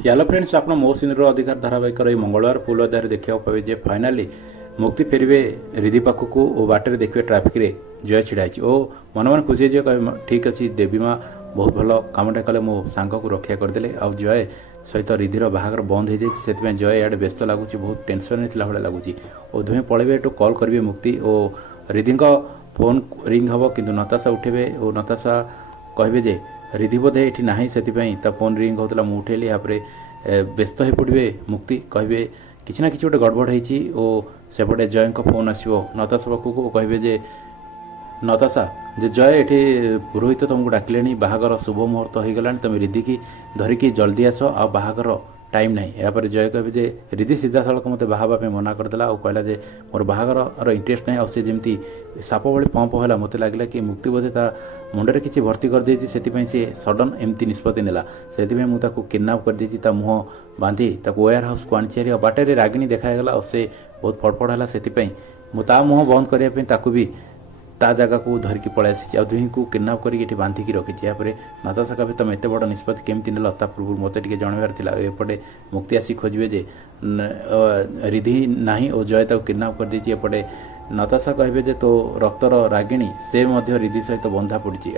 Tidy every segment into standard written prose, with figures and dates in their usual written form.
Hello friends आप मो सिंधुर अधिकार धारावाहिक मंगलवार पुल अध्याय देखा पाए जे फाइनाली मुक्ति फेरवे रिधि पाखक और बाटर देखिए ट्राफिक रे जय छिड़ाई और मन मन खुशी है कह ठीक अच्छे देवी माँ बहुत भल कमटा कले मो सांग को रक्षा करदे आ जय सहित रिधिर बाहागर बंद हो जाए जय इे व्यस्त लगुच बहुत टेंशन भाई लगुच और दुहे पलैबे एटू कल करेंगे मुक्ति और रिधि फोन रिंग हम कि नताशा उठेबे और नताशा कहे जे रिधि बोधे ये ना से फोन रिंग होता मुझे उठेली यापर व्यस्त हो पड़े मुक्ति कहे किसी ना कि गोटे गड़बड़ हो सेपटे जय फोन आसो नताशा पाखक कहे जे नताशा जे जय ये पुरोहित तुमको डाकिले बाहागर शुभ मुहूर्त हो गला तुम रिधि की धरिकी जल्दी आस आ बाहागर टाइम ना यापर जय कहे जे रिधि सीधा सड़क मत बाहापे मना करदेला और कहला जे मोर बाहागर इंटरेस्ट ना से जमी साप भाई पंप है मत लगे कि मुक्ति बोधे मुंडे किसी भर्ती कर देती से सडन एमती निष्पत्ति नेला से मुझे किडनाप कर देती मुह बांधी वेयर हाउस को आनी बाटे रागिणी देखागला और से बहुत फड़फड़ है से मुह बंद करने भी ता जगह को धरिकी पलि आसी दुही को किडनाप करके बांधिकी रखी यापर नताशा कहे तुम एत बड़ निष्पत्ति केमती नेल ता पूर्व मत जनवार था एपटे मुक्ति आसी खोजे जे रिधि ना और जय किडनाप कर देती एपटे नताशा कहे जे तो रक्तर रागिणी से रिधि सहित बंधा पड़ी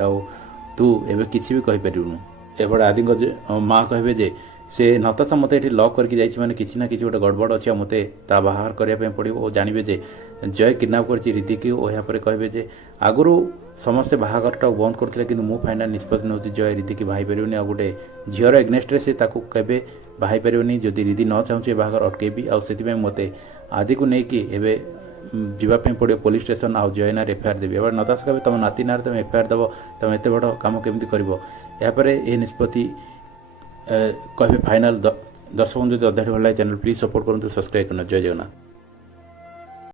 तू एवं किसी भी कहीपरूनु एपटे आदि माँ कहे जे से नताशा मत ये लक करके जाइए मैंने किसी ना किसी गोटे गड़बड़ अच्छे मत बाहर करने पड़ो और जानवे जे जय किडनाप कर रिधि की और यहाँ कहे जे आगुरी समस्ते बाहाघरटा बंद करते कि मु फाइनाल निष्पत्ति नौ जय रिधि की बाहाई पारे आ गोटे झीर एग्नेस्ट से केवे बाहाई पारे जदि रिधि न चाहूँ बाहाघर अटकेबी आते मत आदि को लेकिन जावाई पड़ो पुलिस स्टेशन आ जय ना एफआईआर देवी एवं नताशा कहे तुम नाती ना तुम एफआईआर दब तुम एत बड़ कम केमी कर यह निष्पत्ति कहे फाइनाल दर्शक जो अध्याय भल चैनल प्लीज सपोर्ट करूँ सब्सक्राइब करना जय जगन्नाथ।